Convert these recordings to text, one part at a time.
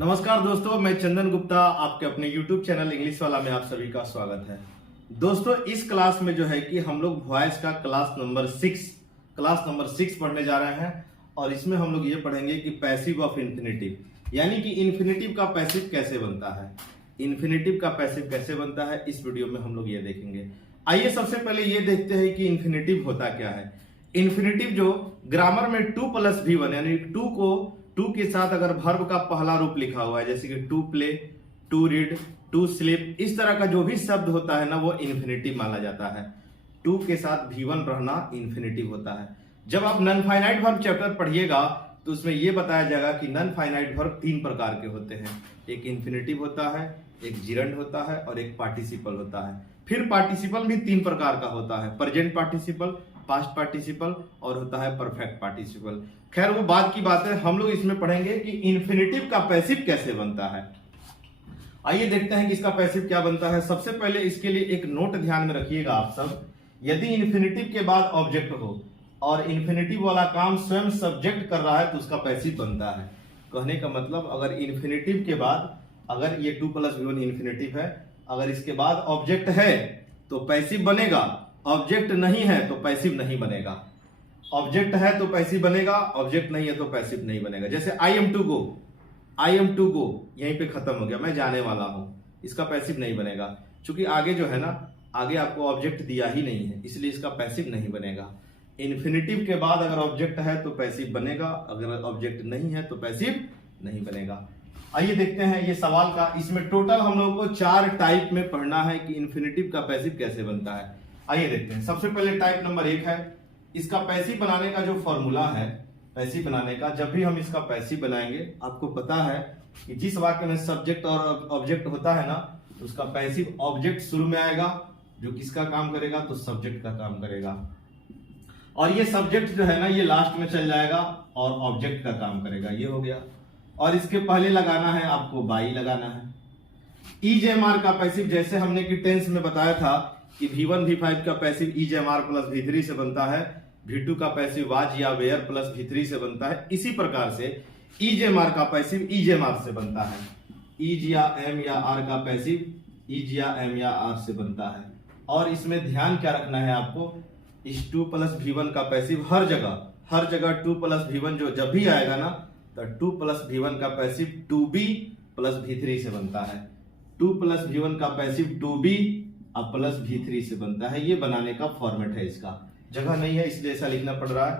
नमस्कार दोस्तों, मैं चंदन गुप्ता आपके अपने YouTube चैनल इंग्लिश वाला में आप सभी का स्वागत है। दोस्तों, इस क्लास में जो है कि हम लोग वॉइस का क्लास नंबर 6 पढ़ने जा रहे हैं और इसमें हम लोग ये पढ़ेंगे कि पैसिव ऑफ इन्फिनेटिव, यानी कि इन्फिनेटिव का पैसिव कैसे बनता है। इन्फिनेटिव का पैसिव कैसे बनता है इस वीडियो में हम लोग ये देखेंगे। आइए सबसे पहले ये देखते हैं कि इन्फिनेटिव होता क्या है। इन्फिनेटिव जो ग्रामर में 2+V1 यानी 2 के साथ अगर वर्ब का पहला रूप लिखा हुआ है, जैसे कि to play, to read, to sleep, इस तरह का जो भी शब्द होता है ना वो इन्फिनेटिव माना जाता है। 2 के साथ V1 रहना इन्फिनेटिव होता है। जब आप नॉन फाइनाइट वर्ब चैप्टर पढ़िएगा तो उसमें यह बताया जाएगा कि नॉन फाइनाइट वर्ब 3 प्रकार के होते हैं। एक इन्फिनेटिव होता है, एक जिरंड होता है और एक पार्टिसिपल होता है। फिर पार्टिसिपल भी 3 प्रकार का होता है, प्रेजेंट पार्टिसिपल, पास्ट पार्टिसिपल और होता है परफेक्ट पार्टिसिपल। खैर वो बात की बात है, हम लोग इसमें पढ़ेंगे कि इन्फिनेटिव का पैसिव कैसे बनता है। आइए देखते हैं कि इसका पैसिव क्या बनता है। सबसे पहले इसके लिए एक नोट ध्यान में रखिएगा आप सब। यदि इन्फिनेटिव के बाद ऑब्जेक्ट हो और इन्फिनेटिव वाला काम स्वयं सब्जेक्ट कर रहा है तो उसका पैसिव बनता है। कहने का मतलब अगर इन्फिनेटिव के बाद, अगर ये 2+V1 इन्फिनेटिव है, अगर इसके बाद ऑब्जेक्ट है तो पैसिव बनेगा, ऑब्जेक्ट नहीं है तो पैसिव नहीं बनेगा। ऑब्जेक्ट है तो पैसिव बनेगा, ऑब्जेक्ट नहीं है तो पैसिव नहीं बनेगा। जैसे आई एम टू गो, यहीं पे खत्म हो गया, मैं जाने वाला हूं, इसका पैसिव नहीं बनेगा क्योंकि आगे जो है ना, आगे आपको ऑब्जेक्ट दिया ही नहीं है, इसलिए इसका पैसिव नहीं बनेगा। इन्फिनेटिव के बाद अगर ऑब्जेक्ट है तो पैसिव बनेगा, अगर ऑब्जेक्ट नहीं है तो पैसिव नहीं बनेगा। आइए देखते हैं ये सवाल का। इसमें टोटल हम लोगों को 4 टाइप में पढ़ना है कि इन्फिनेटिव का पैसिव कैसे बनता है। आइए देखते हैं। सबसे पहले टाइप नंबर 1 है, इसका पैसिव बनाने का जो फॉर्मूला है, पैसिव बनाने का, जब भी हम इसका पैसिव बनाएंगे, आपको पता है कि जिस वाक्य में सब्जेक्ट और ऑब्जेक्ट होता है ना, तो उसका पैसिव ऑब्जेक्ट शुरू में आएगा जो किसका काम करेगा, तो सब्जेक्ट का काम करेगा, और ये सब्जेक्ट जो है ना ये लास्ट में चल जाएगा और ऑब्जेक्ट का काम करेगा। ये हो गया। और इसके पहले लगाना है आपको बाई लगाना है। EJMR का पैसिव जैसे हमने कि टेंस में बताया था कि V1 V5 का पैसिव EJMR प्लस V3 से बनता है, V2 का पैसिव वाज या वेयर प्लस V3 से बनता है। इसी प्रकार से EJMR का पैसिव EJMR से बनता है। EJ या M या R का पैसिव EJ या M या R से बनता है। और इसमें ध्यान क्या रखना है आपको, इस 2+V1 का पैसिव हर जगह 2+V1 जो जब भी आएगा ना, तो 2+V1 का पैसिव 2B प्लस V3 से बनता है। 2+V1 का पैसिव 2B अब प्लस V3 से बनता है। ये बनाने का फॉर्मेट है, इसका जगह नहीं है इसलिए ऐसा लिखना पड़ रहा है।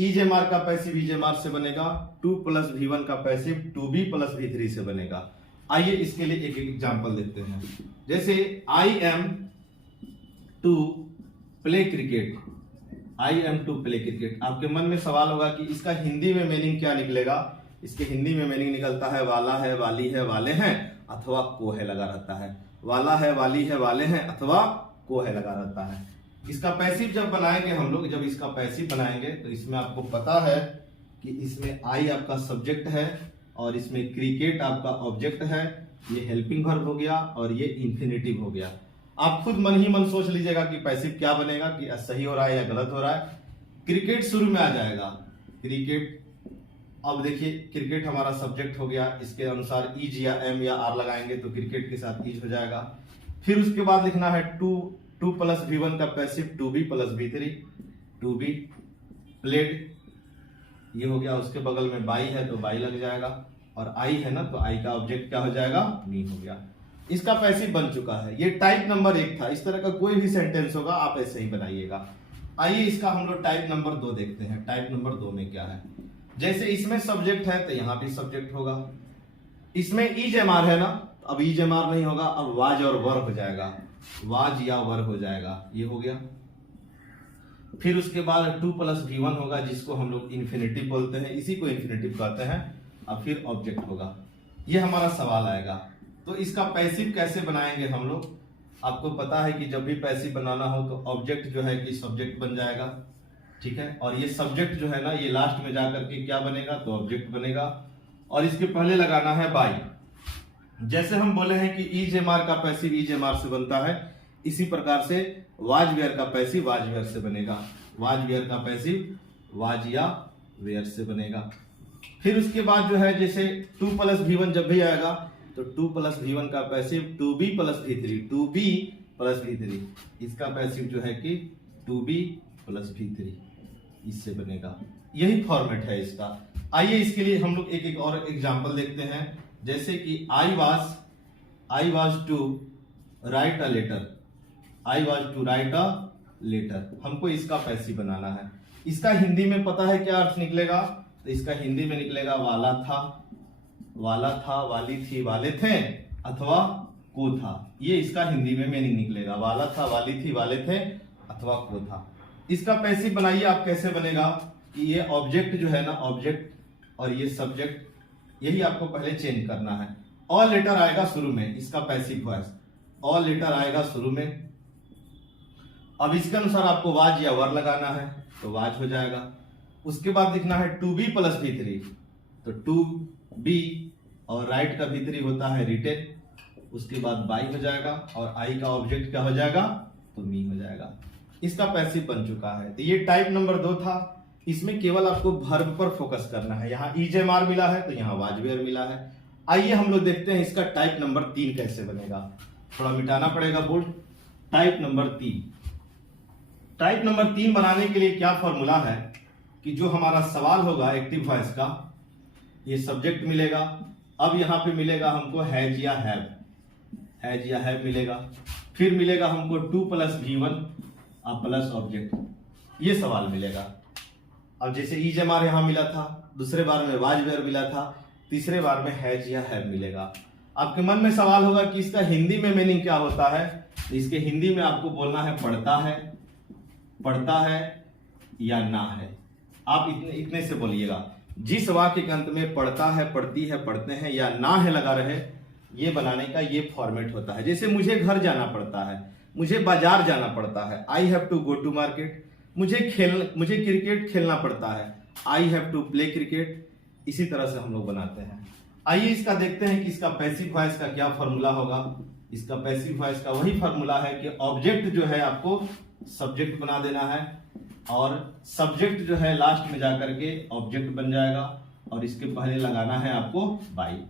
EJMR का पैसिव EJMR से बनेगा, 2+V1 का पैसिव 2B प्लस V3 से बनेगा। आइए इसके लिए एक एग्जांपल देखते हैं। जैसे I am to play cricket, आपके मन में सवाल होगा कि इसका हिंदी में मीनिंग क्या निकलेगा। इसके हिंदी में मीनिंग निकलता है वाला है, वाली है, वाले हैं, अथवा को है लगा रहता है। वाला है, वाली है, वाले हैं, अथवा को है लगा रहता है। इसका पैसिव जब बनाएंगे हम लोग, जब इसका पैसिव बनाएंगे तो इसमें आपको पता है कि इसमें आई आपका सब्जेक्ट है और इसमें क्रिकेट आपका ऑब्जेक्ट है। ये हेल्पिंग वर्ब हो गया और ये इन्फिनेटिव हो गया। आप खुद मन ही मन सोच लीजिएगा कि पैसिव क्या बनेगा, कि सही हो रहा है या गलत हो रहा है। क्रिकेट शुरू में आ जाएगा, क्रिकेट। अब देखिए क्रिकेट हमारा सब्जेक्ट हो गया, इसके अनुसार EJ या M या R लगाएंगे तो क्रिकेट के साथ EJ हो जाएगा। फिर उसके बाद लिखना है 2+V1 का passive 2B plus V3, 2B played, ये हो गया। उसके बगल में बाई है तो बाई लग जाएगा, और आई है ना तो आई का ऑब्जेक्ट क्या हो जाएगा, मी हो गया। इसका पैसिव बन चुका है। ये टाइप नंबर 1 था। इस तरह का कोई भी सेंटेंस होगा आप ऐसे ही बनाइएगा। आइए इसका हम लोग टाइप नंबर 2 देखते हैं। टाइप नंबर 2 में क्या है, जैसे इसमें सब्जेक्ट है तो यहां भी सब्जेक्ट होगा। इसमें EJMR है ना, अब EJMR नहीं होगा, अब वाज और वर हो जाएगा, वाज या वर हो जाएगा। ये हो गया। फिर उसके बाद 2+V1 होगा जिसको हम लोग इन्फिनेटिव बोलते हैं, इसी को इन्फिनेटिव कहते हैं। अब फिर ऑब्जेक्ट होगा। ये हमारा सवाल आएगा। तो इसका पैसिव कैसे बनाएंगे हम लोग। आपको पता है कि जब भी पैसिव बनाना हो तो ऑब्जेक्ट जो है कि सब्जेक्ट बन जाएगा, ठीक है। और ये सब्जेक्ट जो है ना ये लास्ट में जाकर के क्या बनेगा, तो ऑब्जेक्ट बनेगा। और इसके पहले लगाना है बाई। जैसे हम बोले हैं कि EJMR का पैसिव EJMR से बनता है, इसी प्रकार से वाज वेयर का पैसिव वाज वेयर से बनेगा। वाज वेयर का पैसिव वाज या वेयर से बनेगा। फिर उसके बाद जो है जैसे 2 प्लस V1 जब भी आएगा तो 2 प्लस V1 का passive 2B plus V3, 2B plus V3, इसका पैसिव जो है कि 2B प्लस V3, इससे बनेगा। यही फॉर्मेट है इसका। आइए इसके लिए हम लोग एक और एग्जांपल देखते हैं। जैसे कि I was to write a letter, I was to write a letter, हमको इसका पैसिव बनाना है। इसका हिंदी में पता है क्या अर्थ निकलेगा? तो इसका हिंदी में निकलेगा वाला था, वाली थी, वाले थे, अथवा को था। ये इसका हिंदी में मीनिंग निकलेगा, वाला था, वाली थी, वाले थे, अथवा को था। इसका पैसिव बनाइए आप। कैसे बनेगा कि ये ऑब्जेक्ट जो है ना, ऑब्जेक्ट और ये सब्जेक्ट, यही आपको पहले चेंज करना है। ऑल लेटर आएगा शुरू में, इसका पैसिव वॉइस ऑल लेटर आएगा शुरू में। अब इसके अनुसार आपको वाज या वर लगाना है तो वाज हो जाएगा। उसके बाद लिखना है 2B प्लस V3, तो 2B और राइट का V3 होता है रिटेन, उसके बाद बाई हो जाएगा और आई का ऑब्जेक्ट क्या हो जाएगा? तो मी हो जाएगा। इसका पैसिव बन चुका है। तो ये टाइप नंबर 2 था। इसमें केवल आपको वर्ब पर फोकस करना है। यहाँ ईजेएमआर मिला है तो यहाँ वाज वेयर मिला है। आइए हम लोग देखते हैं इसका टाइप नंबर 3 कैसे बनेगा। थोड़ा मिटाना पड़ेगा bold. Type number 3, type number 3 बनाने के लिए क्या फॉर्मूला है कि जो हमारा सवाल होगा एक्टिव वॉइस का, ये सब्जेक्ट मिलेगा। अब यहां पे मिलेगा हमको हैज या हैव मिलेगा। फिर मिलेगा हमको 2 प्लस V1 प्लस ऑब्जेक्ट, ये सवाल मिलेगा। अब जैसे ईजेएमआर यहां मिला था, दूसरे बार में वाज वेयर मिला था, तीसरे बार में हैज या हैव मिलेगा। आपके मन में सवाल होगा कि इसका हिंदी में मीनिंग क्या होता है? तो इसके हिंदी में आपको बोलना है पढ़ता है या ना है। आप इतने से बोलिएगा। जिस वाक्य के अंत में पढ़ता है, पढ़ती है, पढ़ते हैं या ना है लगा रहे, ये बनाने का ये फॉर्मेट होता है। जैसे मुझे घर जाना पड़ता है, मुझे बाजार जाना पड़ता है, I have to go to market. मुझे क्रिकेट खेलना पड़ता है, I have to play cricket. इसी तरह से हम लोग बनाते हैं। आइए इसका देखते हैं कि इसका पैसिव वॉइस का क्या फॉर्मूला होगा। इसका पैसिव वॉइस का वही फॉर्मूला है कि ऑब्जेक्ट जो है आपको सब्जेक्ट बना देना है और सब्जेक्ट जो है लास्ट में जाकर के ऑब्जेक्ट बन जाएगा और इसके पहले लगाना है आपको बाई।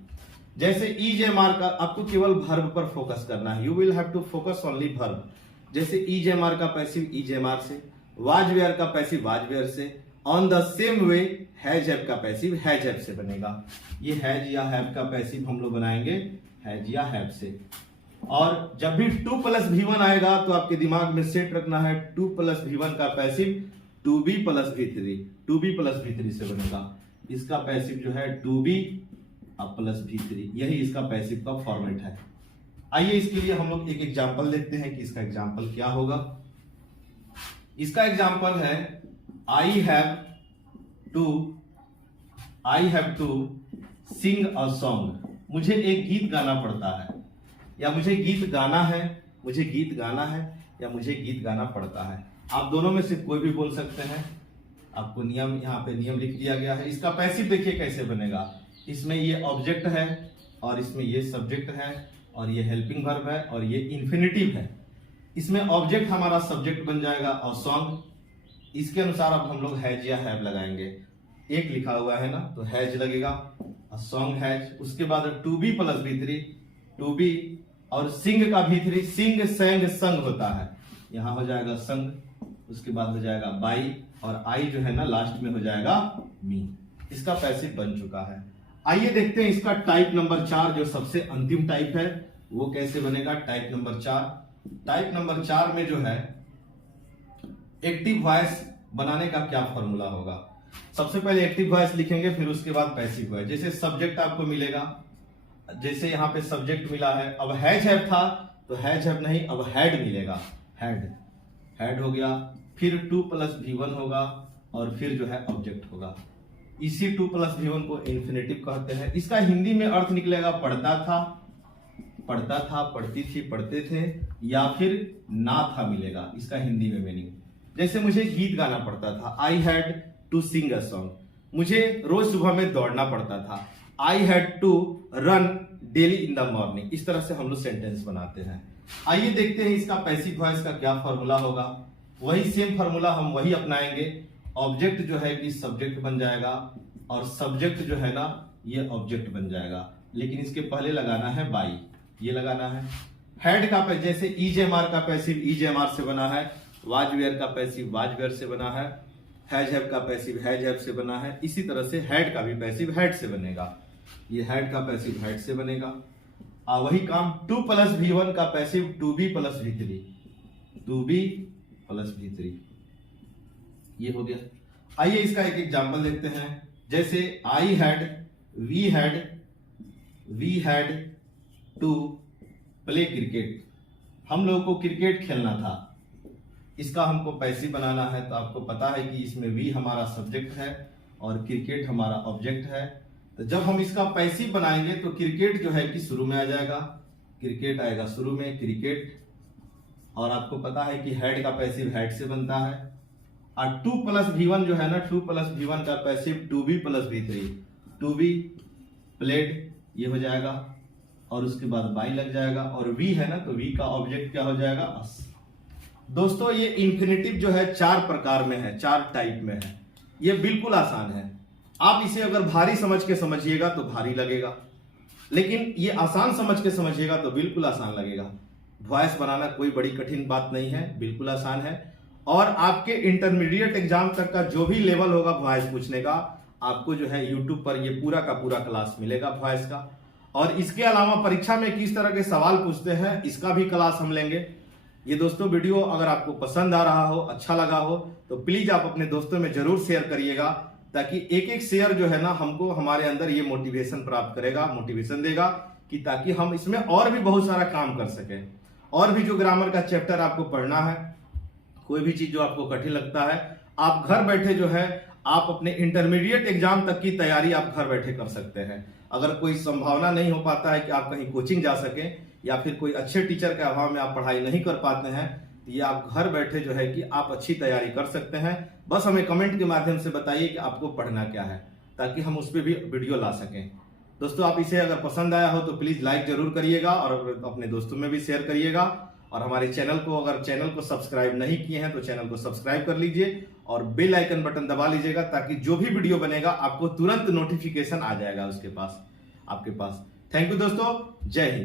जैसे ईजेएमआर का आपको केवल वर्ब पर फोकस करना है। You will have to focus only verb. जैसे ईजेएमआर का पैसिव ईजेएमआर से, वाज वेयर का पैसिव वाज वेयर से। On the same way has have का पैसिव हैज हैव से बनेगा। ये हैज या हैव का पैसिव हम लोग बनाएंगे हैज या हैव से। और जब भी 2 प्लस V1 आएगा तो आपके दिमाग में सेट रखना है 2 प्लस V1 का पैसिव 2B प्लस V3 से बनेगा। इसका पैसिव जो है 2B प्लस V3, यही इसका पैसिव का फॉर्मेट है। आइए इसके लिए हम लोग एक एग्जांपल देखते हैं कि इसका एग्जांपल क्या होगा। इसका एग्जांपल है I have to sing a song। मुझे एक गीत गाना पड़ता है, या मुझे गीत गाना है या मुझे गीत गाना पड़ता है। आप दोनों में से कोई भी बोल सकते हैं। आपको नियम यहाँ पे नियम लिख दिया गया है। इसका पैसिव देखिए कैसे बनेगा। इसमें ये ऑब्जेक्ट है और इसमें ये सब्जेक्ट है और ये हेल्पिंग वर्ब है और ये इन्फिनिटिव है। इसमें ऑब्जेक्ट हमारा सब्जेक्ट बन जाएगा और सॉन्ग। इसके अनुसार अब हम लोग हैज या हैव लगाएंगे। एक लिखा हुआ है ना तो हैज लगेगा, सॉन्ग हैज। उसके बाद 2B प्लस V3, 2B और सिंग का V3, सिंग सेंग संग होता है, यहां हो जाएगा संग। उसके बाद हो जाएगा बाई और आई जो है ना लास्ट में हो जाएगा मी। इसका पैसिव बन चुका है। आइए देखते हैं इसका टाइप नंबर 4 जो सबसे अंतिम टाइप है वो कैसे बनेगा। टाइप नंबर 4 में जो है एक्टिव वॉइस बनाने का क्या फॉर्मूला होगा। सबसे पहले एक्टिव वॉइस लिखेंगे, फिर उसके बाद पैसिव वॉइस। जैसे सब्जेक्ट आपको मिलेगा, जैसे यहाँ पे सब्जेक्ट मिला है। अब हैज हैव था तो हैज हैव नहीं, अब हैड मिलेगा, हैड हो गया। फिर 2 प्लस V1 होगा और फिर जो है ऑब्जेक्ट होगा। इसी 2 प्लस V1 को इन्फिनेटिव कहते हैं। इसका हिंदी में अर्थ निकलेगा पढ़ता था, पढ़ती थी, पढ़ते थे, या फिर ना था मिलेगा इसका हिंदी में मीनिंग। जैसे मुझे गीत गाना पड़ता था, I had to sing a song. मुझे रोज सुबह में दौड़ना पड़ता था, I had to run daily in the morning. इस तरह से हम लोग सेंटेंस बनाते हैं। आइए देखते हैं इसका पैसिव वॉइस का क्या फॉर्मूला होगा। वही सेम फॉर्मूला हम वही अपनाएंगे। ऑब्जेक्ट जो है कि सब्जेक्ट बन जाएगा और सब्जेक्ट जो है ना ये ऑब्जेक्ट बन जाएगा, लेकिन इसके पहले लगाना है बाई, ये लगाना है। हेड का जैसे ईजेएमआर का पैसिव ईजेएमआर से बना है, वाज वेयर का पैसिव वाज वेयर से बना है, हैज हैव का पैसिव हैज हैव से बना है, इसी तरह से हेड का भी पैसिव हेड से बनेगा। ये हेड का पैसिव हेड से बनेगा। वही काम 2 + V1 का passive 2B + V3, 2B + V3, ये हो गया। आइए इसका एक एग्जांपल देखते हैं। जैसे we had to play cricket, हम लोगों को क्रिकेट खेलना था, इसका हमको पैसिव बनाना है। तो आपको पता है कि इसमें वी हमारा सब्जेक्ट है और क्रिकेट हमारा ऑब्जेक्ट है। तो जब हम इसका पैसिव बनाएंगे तो क्रिकेट जो है कि शुरू में आ जाएगा, क्रिकेट आएगा शुरू में, क्रिकेट। और आपको पता है कि हेड का पैसिव हेड से बनता है। और 2 + V1 जो है ना, 2 + V1 का passive 2B + V3, 2B played, ये हो जाएगा। और उसके बाद बाई लग जाएगा। और V है ना, तो V का ऑब्जेक्ट क्या हो जाएगा, अस। दोस्तों ये इंफिनिटिव जो है 4 प्रकार में है, 4 टाइप में है। ये बिल्कुल आसान है। आप इसे अगर भारी समझ के समझिएगा तो भारी लगेगा, लेकिन ये आसान समझ के समझिएगा तो बिल्कुल आसान लगेगा। वॉइस बनाना कोई बड़ी कठिन बात नहीं है, बिल्कुल आसान है। और आपके इंटरमीडिएट एग्जाम तक का जो भी लेवल होगा वॉइस पूछने का, आपको जो है यूट्यूब पर ये पूरा का पूरा क्लास मिलेगा वॉइस का। और इसके अलावा परीक्षा में किस तरह के सवाल पूछते हैं इसका भी क्लास हम लेंगे। ये दोस्तों वीडियो अगर आपको पसंद आ रहा हो, अच्छा लगा हो, तो प्लीज आप अपने दोस्तों में जरूर शेयर करिएगा, ताकि एक एक शेयर जो है ना हमको हमारे अंदर ये मोटिवेशन प्राप्त करेगा, मोटिवेशन देगा, कि ताकि हम इसमें और भी बहुत सारा काम कर सकें। और भी जो ग्रामर का चैप्टर आपको पढ़ना है, कोई भी चीज जो आपको कठिन लगता है, आप घर बैठे जो है आप अपने इंटरमीडिएट एग्जाम तक की तैयारी आप घर बैठे कर सकते हैं। अगर कोई संभावना नहीं हो पाता है कि आप कहीं कोचिंग जा सकें, या फिर कोई अच्छे टीचर के अभाव में आप पढ़ाई नहीं कर पाते हैं, ये आप घर बैठे जो है कि आप अच्छी तैयारी कर सकते हैं। बस हमें कमेंट के माध्यम से बताइए कि आपको पढ़ना क्या है, ताकि हम उस पर भी वीडियो ला सकें। दोस्तों आप इसे अगर पसंद आया हो तो प्लीज लाइक जरूर करिएगा और अपने दोस्तों में भी शेयर करिएगा। और हमारे चैनल को, अगर चैनल को सब्सक्राइब नहीं किए हैं तो चैनल को सब्सक्राइब कर लीजिए और बेल आइकन बटन दबा लीजिएगा, ताकि जो भी वीडियो बनेगा आपको तुरंत नोटिफिकेशन आ जाएगा उसके पास, आपके पास। थैंक यू दोस्तों, जय हिंद।